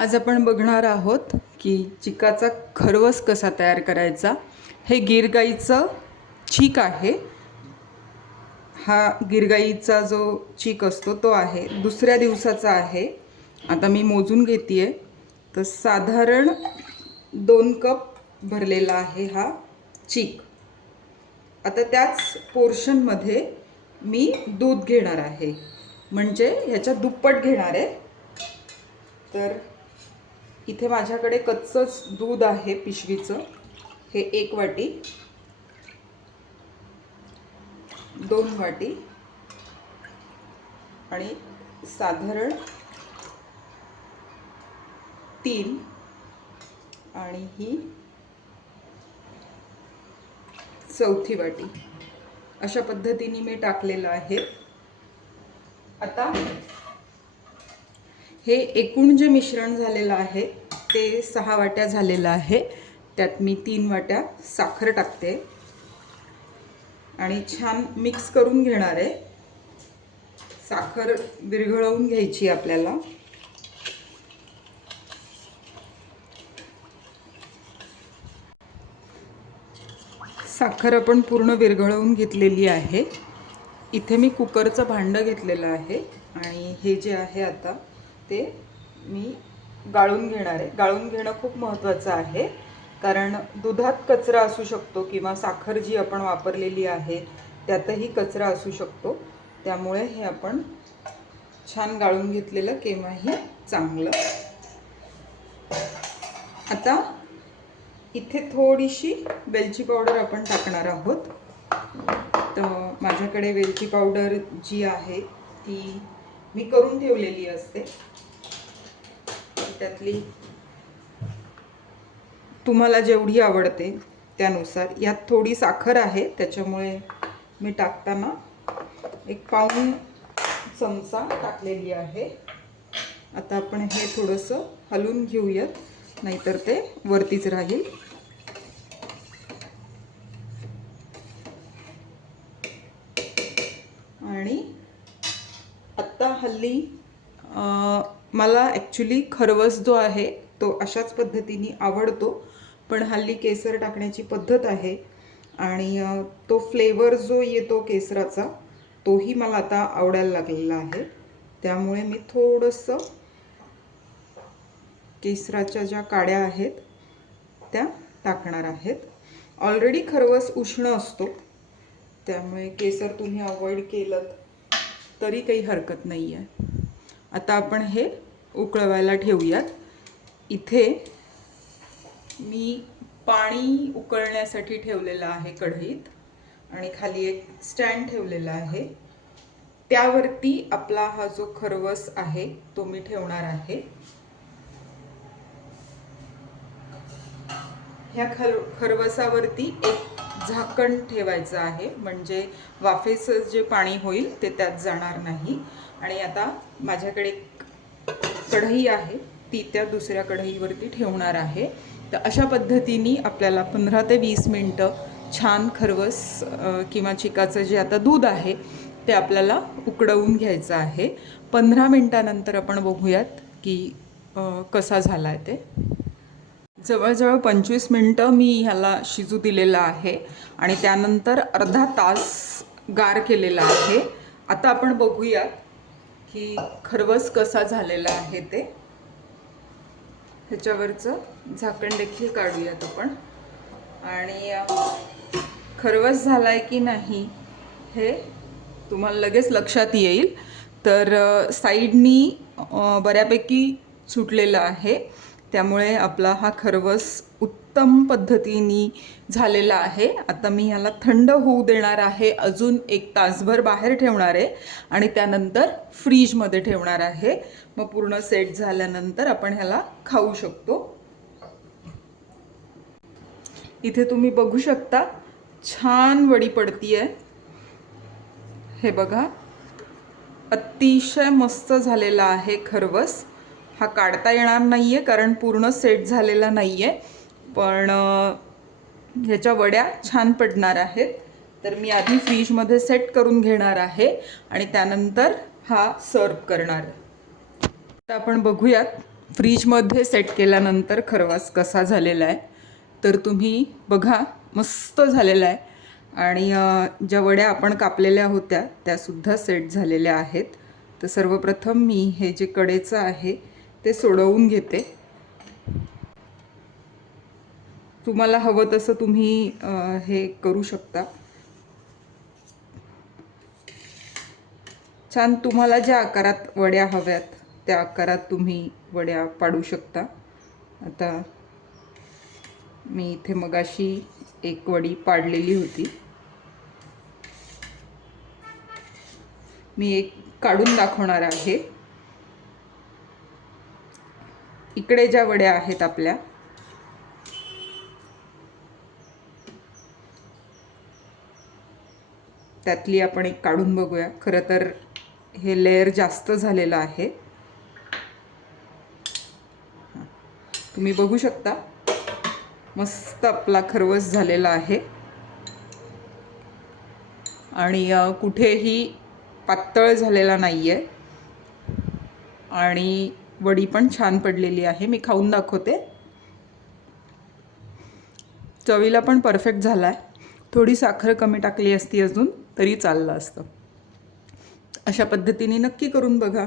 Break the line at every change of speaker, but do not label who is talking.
आज आपण बघणार आहोत की चिकाचा खरवस कसा तयार करायचा. हे गिरगाईचं चीक आहे. हा गिरगाईचा जो चीक असतो तो आहे. दुसऱ्या दिवसाचा आहे. आता मी मोजून घेते आहे तर साधारण दोन कप भरलेला आहे हा चीक. आता त्याच पोर्शनमध्ये मी दूध घेणार आहे. म्हणजे ह्याच्या दुप्पट घेणार आहे. तर इथे माझ्याकडे कच्चंच दूध आहे पिशवीचं. हे एक वाटी. दोन वाटी. आणि साधारण तीन. आणि ही चौथी वाटी. अशा पद्धतीने मी टाकलेलं आहे. आता हे एकूण जे मिश्रण झालेलं आहे ते सहा वाट्या झालेलं आहे. त्यात मी तीन वाट्या साखर टाकते. आणि छान मिक्स करून घेणार आहे. साखर विरघळवून घ्यायची आपल्याला. साखर आपण पूर्ण विरघळवून घेतलेली आहे. इथे मी कुकरचं भांडं घेतलेलं आहे. आणि हे जे आहे आता ते मी गाळून घेणार आहे. गाळून घेणं खूप महत्त्वाचं आहे. कारण दुधात कचरा असू शकतो किंवा साखर जी आपण वापरलेली आहे त्यातही कचरा असू शकतो. त्यामुळे हे आपण छान गाळून घेतलेलं केव्हाही चांगलं. आता इथे थोडीशी वेलची पावडर आपण टाकणार आहोत. तर माझ्याकडे वेलची पावडर जी आहे ती मी करून ठेवलेली असते. त्यातली तुम्हाला जेवढी आवडते त्यानुसार. यात थोडी साखर आहे त्याच्यामुळे मी टाकताना एक पाऊण चमचा टाकलेली आहे. आता आपण हे थोडंसं हलून घेऊयात नाहीतर ते वरतीच राहील. आणि आत्ता हल्ली मला ॲक्च्युली खरवस जो आहे तो अशाच पद्धतीने आवडतो. पण हल्ली केसर टाकण्याची पद्धत आहे आणि तो फ्लेवर जो येतो केसराचा तोही मला आता आवडायला लागलेला आहे. त्यामुळे मी थोडंसं केसराच्या ज्या काड्या आहेत त्या टाकणार आहेत. ऑलरेडी खरवस उष्ण असतो त्यामुळे केसर तुम्ही अवॉइड केलं तरी काही हरकत नाही आहे आता आपण हे उकळवायला ठेवूयात. इथे मी पाणी उकळण्यासाठी ठेवलेलं आहे कढईत आणि खाली एक स्टँड ठेवलेला आहे. त्यावरती आपला हा जो खरवस आहे तो मी ठेवणार आहे. ह्या खर खरवसावरती एक झाकण ठेवायचं आहे. म्हणजे वाफेचं जे पाणी होईल ते त्यात जाणार नाही. आणि आता माझ्याकडे कढई आहे. ती त्या दुसऱ्या कढईवरती ठेवणार आहे. तर अशा पद्धतीने आपल्याला पंधरा ते वीस मिनटं छान खरवस किंवा चिकाचं जे आता दूध आहे ते आपल्याला उकडवून घ्यायचं आहे. पंधरा मिनटानंतर आपण बघूयात की कसा झाला आहे ते. जवळजवळ पंचवीस मिनटं मी ह्याला शिजू दिलेलं आहे आणि त्यानंतर अर्धा तास गार केलेला आहे. आता आपण बघूया की खरवस कसा झालेला आहे ते. ह्याच्यावरचं झाकण देखील काढूयात आपण. आणि खरवस झाला आहे की नाही हे तुम्हाला लगेच लक्षात येईल. तर साईडनी बऱ्यापैकी सुटलेलं आहे. त्यामुळे आपला हा खरवस उत्तम पद्धतीने झालेला आहे. आता मी ह्याला थंड होऊ देणार आहे. अजून एक तासभर बाहेर ठेवणार आहे आणि त्यानंतर फ्रीजमध्ये ठेवणार आहे. मग पूर्ण सेट झाल्यानंतर आपण ह्याला खाऊ शकतो. इथे तुम्ही बघू शकता छान वडी पडतीये. हे बघा अतिशय मस्त झालेला आहे खरवस. हा काढता येणार नाही आहे कारण पूर्ण सेट झालेला नाही आहे पण ह्याच्या वड्या छान पडणार आहेत. तर मी आधी फ्रीजमध्ये सेट करून घेणार आहे आणि त्यानंतर हा सर्व करणार आहे. आता आपण बघूयात फ्रीजमध्ये सेट केल्यानंतर खरवास कसा झालेला आहे. तर तुम्ही बघा मस्त झालेला आहे. आणि ज्या वड्या आपण कापलेल्या होत्या त्यासुद्धा सेट झालेल्या आहेत. तर सर्वप्रथम मी हे जे कडेचं आहे ते सोडवून घेते. तुम्हाला हवं तसं तुम्ही हे करू शकता. छान तुम्हाला ज्या आकारात वड्या हव्यात त्या आकारात तुम्ही वड्या पाडू शकता. आता मी इथे मगाशी एक वडी पाडलेली होती. मी एक काढून दाखवणार आहे. इकडे ज्या वड्या आहेत आपल्या. त्यातली आपण एक काढून बघूया. खरं तर हे लेअर जास्त झालेलं आहे. तुम्ही बघू शकता. मस्त आपला खरवस झालेला आहे. आणि कुठेही पातळ झालेला नाही आहे आणि वडी पण छान पडलेली आहे. मी खाऊन दाखवते. चवीला पण परफेक्ट झाला आहे थोडी साखर कमी टाकली असती अजून तरी चाललं असतं. अशा पद्धतीने नक्की करून बघा.